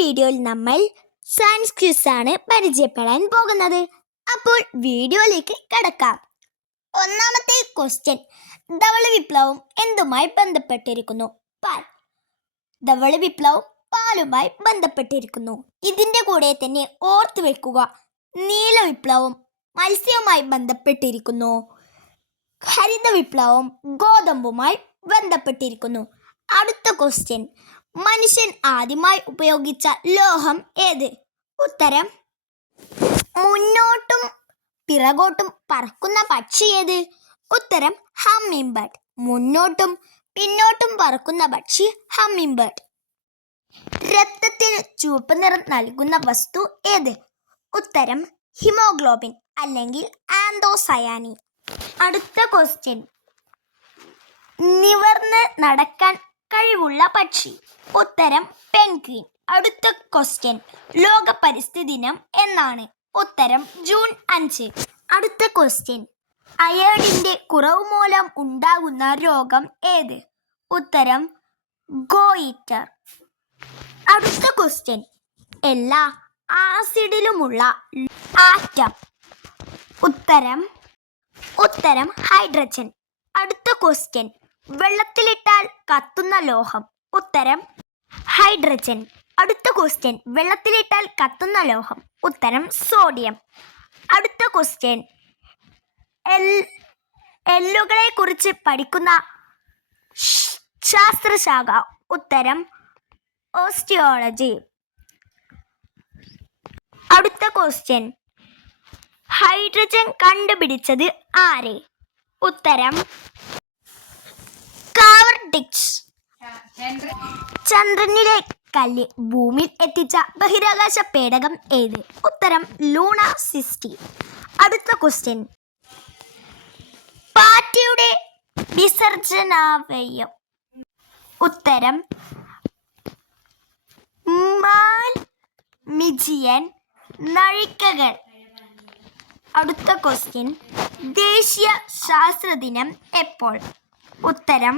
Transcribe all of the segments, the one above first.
വീഡിയോയിൽ നമ്മൾ science quiz ആണ് പരിചയപ്പെടാൻ പോകുന്നത്. അപ്പോൾ വീഡിയോയിലേക്ക് കടക്കാം. ഒന്നാമത്തെ ക്വസ്റ്റ്യൻ ധവള വിപ്ലവം എന്തുമായി ബന്ധപ്പെട്ടിരിക്കുന്നു? പാൽ. ധവള വിപ്ലവം പാലുമായി ബന്ധപ്പെട്ടിരിക്കുന്നു. ഇതിന്റെ കൂടെ തന്നെ ഓർത്തു വെക്കുക. നീല വിപ്ലവം മത്സ്യവുമായി ബന്ധപ്പെട്ടിരിക്കുന്നു. ഹരിത വിപ്ലവം ഗോതമ്പുമായി ബന്ധപ്പെട്ടിരിക്കുന്നു. അടുത്ത ക്വസ്റ്റ്യൻ മനുഷ്യൻ ആദ്യമായി ഉപയോഗിച്ച ലോഹം ഏത്? ഉത്തരം മുന്നോട്ടും പിറകോട്ടും പറക്കുന്ന പക്ഷി ഏത്? ഉത്തരം ഹമ്മിംഗ് ബേർഡ് മുന്നോട്ടും പിന്നോട്ടും പറക്കുന്ന പക്ഷി ഹമ്മിംഗ് ബേർഡ് രക്തത്തിന് ചുവപ്പ് നിറം നൽകുന്ന വസ്തു ഏത്? ഉത്തരം ഹിമോഗ്ലോബിൻ അല്ലെങ്കിൽ ആന്തോസയാനി. അടുത്ത ക്വസ്റ്റ്യൻ നിവർന്ന് നടക്കാൻ കഴിവുള്ള പക്ഷി. ഉത്തരം പെൻഗ്വിൻ. അടുത്ത ക്വസ്റ്റ്യൻ ലോക പരിസ്ഥിതി ദിനം എന്നാണ്. ഉത്തരം ജൂൺ അഞ്ച്. അടുത്ത ക്വസ്റ്റ്യൻ അയേഡിന്റെ കുറവ് മൂലം ഉണ്ടാകുന്ന രോഗം ഏത്? ഉത്തരം ഗോയിറ്റർ. അടുത്ത ക്വസ്റ്റ്യൻ എല്ലാ ആസിഡിലുമുള്ള ആറ്റം. ഉത്തരം ഉത്തരം ഹൈഡ്രജൻ. അടുത്ത ക്വസ്റ്റ്യൻ വെള്ളത്തിലിട്ടാൽ കത്തുന്ന ലോഹം. ഉത്തരം ഹൈഡ്രജൻ. അടുത്ത ക്വസ്റ്റ്യൻ വെള്ളത്തിലിട്ടാൽ കത്തുന്ന ലോഹം. ഉത്തരം സോഡിയം. അടുത്ത ക്വസ്റ്റ്യൻ എൽ എല്ലുകളെ കുറിച്ച് പഠിക്കുന്ന ശാസ്ത്രശാഖ. ഉത്തരം ഓസ്റ്റിയോളജി. അടുത്ത ക്വസ്റ്റ്യൻ ഹൈഡ്രജൻ കണ്ടുപിടിച്ചത് ആരെ? ഉത്തരം കാവർഡിക്സ് ചന്ദ്രനിലെ കല്ല് ഭൂമിയിൽ എത്തിച്ച ബഹിരാകാശ പേടകം ഏത്? ഉത്തരം ലൂണ സിസ്റ്റി അടുത്ത ക്വസ്റ്റ്യൻ പാറ്റിയുടെ വിസർജനാവയം. ഉത്തരം മിജിയൻ നഴിക്കകൾ. അടുത്ത ക്വസ്റ്റ്യൻ ദേശീയ ശാസ്ത്ര ദിനം എപ്പോൾ? ഉത്തരം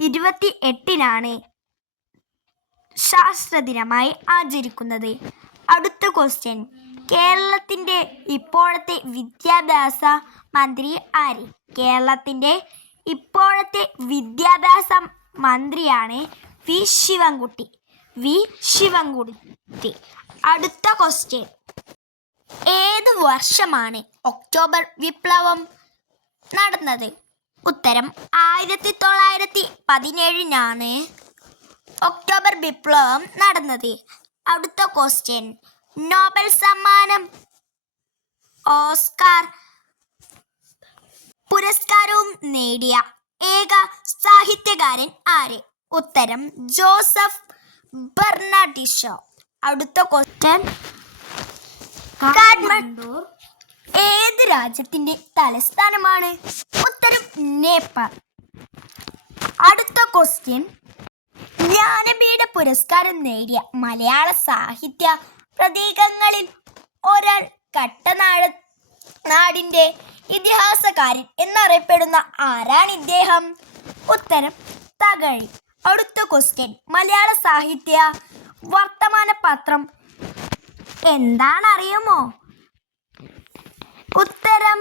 ഇരുപത്തി എട്ടിനാണ് ശാസ്ത്ര ദിനമായി ആചരിക്കുന്നത്. അടുത്ത ക്വസ്റ്റ്യൻ കേരളത്തിന്റെ ഇപ്പോഴത്തെ വിദ്യാഭ്യാസ മന്ത്രി ആര്? കേരളത്തിന്റെ ഇപ്പോഴത്തെ വിദ്യാഭ്യാസ മന്ത്രിയാണ് വി. ശിവൻകുട്ടി. വി. ശിവൻകുട്ടി. അടുത്ത ക്വസ്റ്റ്യൻ ഏത് വർഷമാണ് ഒക്ടോബർ വിപ്ലവം നടന്നത്? ഉത്തരം ആയിരത്തി തൊള്ളായിരത്തി പതിനേഴിനാണ് ഒക്ടോബർ വിപ്ലവം നടന്നത്. അടുത്ത ക്വസ്റ്റ്യൻ നോബൽ സമ്മാനം ഓസ്കാർ പുരസ്കാരവും നേടിയ ഏക സാഹിത്യകാരൻ ആര്? ഉത്തരം ജോസഫ് ബെർണാഡിഷോ. അടുത്ത ക്വസ്റ്റ്യൻ ഏത് രാജ്യത്തിന്റെ തലസ്ഥാനമാണ്? നേപ്പാൾ. അടുത്ത ക്വസ്റ്റ്യൻ ജ്ഞാനപീഠ പുരസ്കാരം നേടിയ മലയാള സാഹിത്യ പ്രതീകങ്ങളിൽ ഒരാൾ കട്ടനാട് നാടിന്റെ ഇതിഹാസകാരൻ എന്നറിയപ്പെടുന്ന ആരാണ് ഇദ്ദേഹം? ഉത്തരം തകഴി. അടുത്ത ക്വസ്റ്റ്യൻ മലയാള സാഹിത്യ വർത്തമാന പത്രം എന്താണറിയുമോ ഉത്തരം